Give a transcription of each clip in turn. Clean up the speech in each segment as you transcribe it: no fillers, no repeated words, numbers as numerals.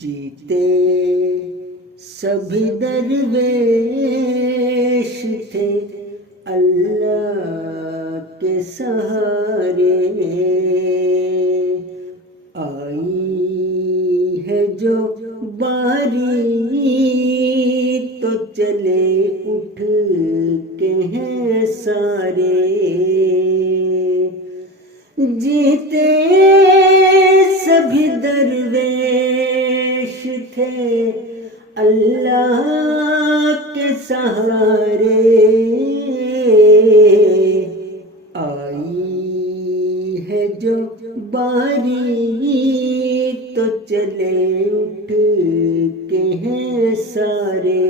جیتے سبھی درویش تھے اللہ کے سہارے، آئی ہے جو باری تو چلے اٹھ کے ہیں سارے، جیتے سبھی درویش تھے اللہ کے سہارے، آئی ہے جو باری تو چلے اٹھ کے ہیں سارے،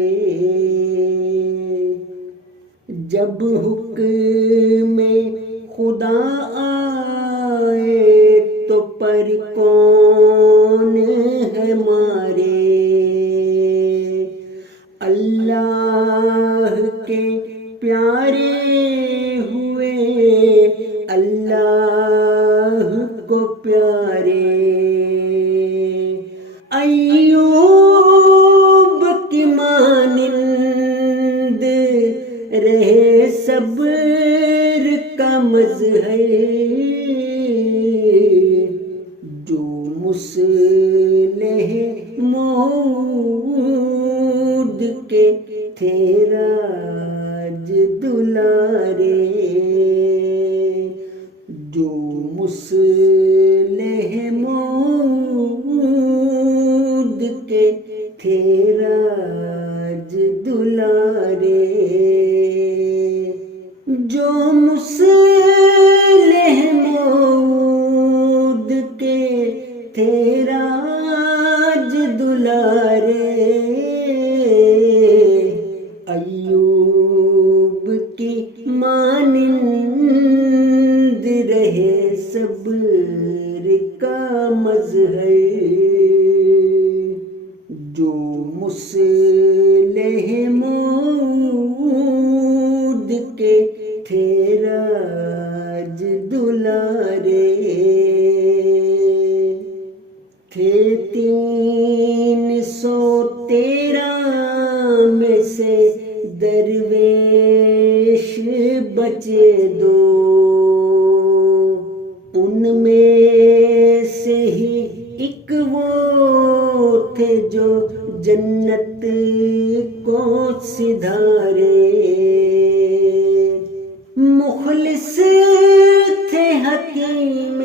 جب حکم خدا آئے تو پر کون ہے مارے، اللہ کے پیارے ہوئے اللہ کو پیارے، ایوب کی مانند رہے صبر کا مظہر، جو مصلح موعود کے تھے راج دلارے، جو مصلح موعود کے تھے راج دلارے، جو مصلح موعود کے تھے راج دلارے، ایوب کی مانند رہے صبر کا مظہر، جو مصلح موعود کے تھے راج دلارے، تھے 313 میں سے درویش بچے 2، ان میں سے ہی ایک وہ تھے جو جنت کو سدھارے، مخلص تھے حکیم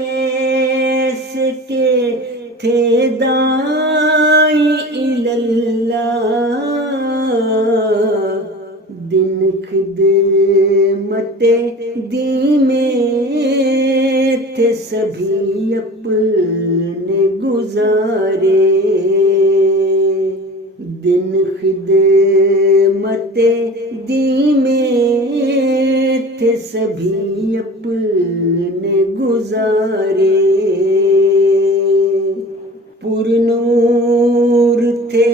سے کے تھے داعی اللہ، دن خدمت دین میں تھے سبھی اپنے گزارے، دن خدمت دین میں تھے سبھی اپنے گزارے، پر نور تھے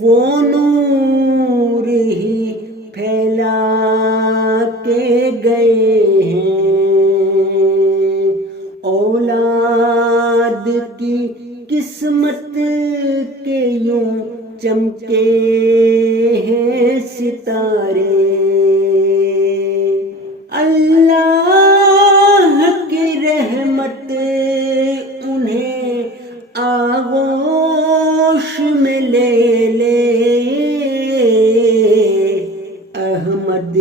وہ نور ہی پھیلا کے گئے ہیں، اولاد کی قسمت کے یوں چمکے ہیں ستارے، اللہ کی رحمت انہیں آغوش میں لے لے، احمد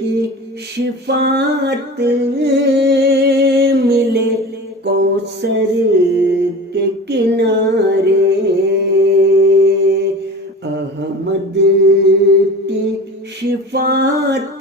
کی شفاعت ملے کوثر کے کنارے، احمد کی شفاعت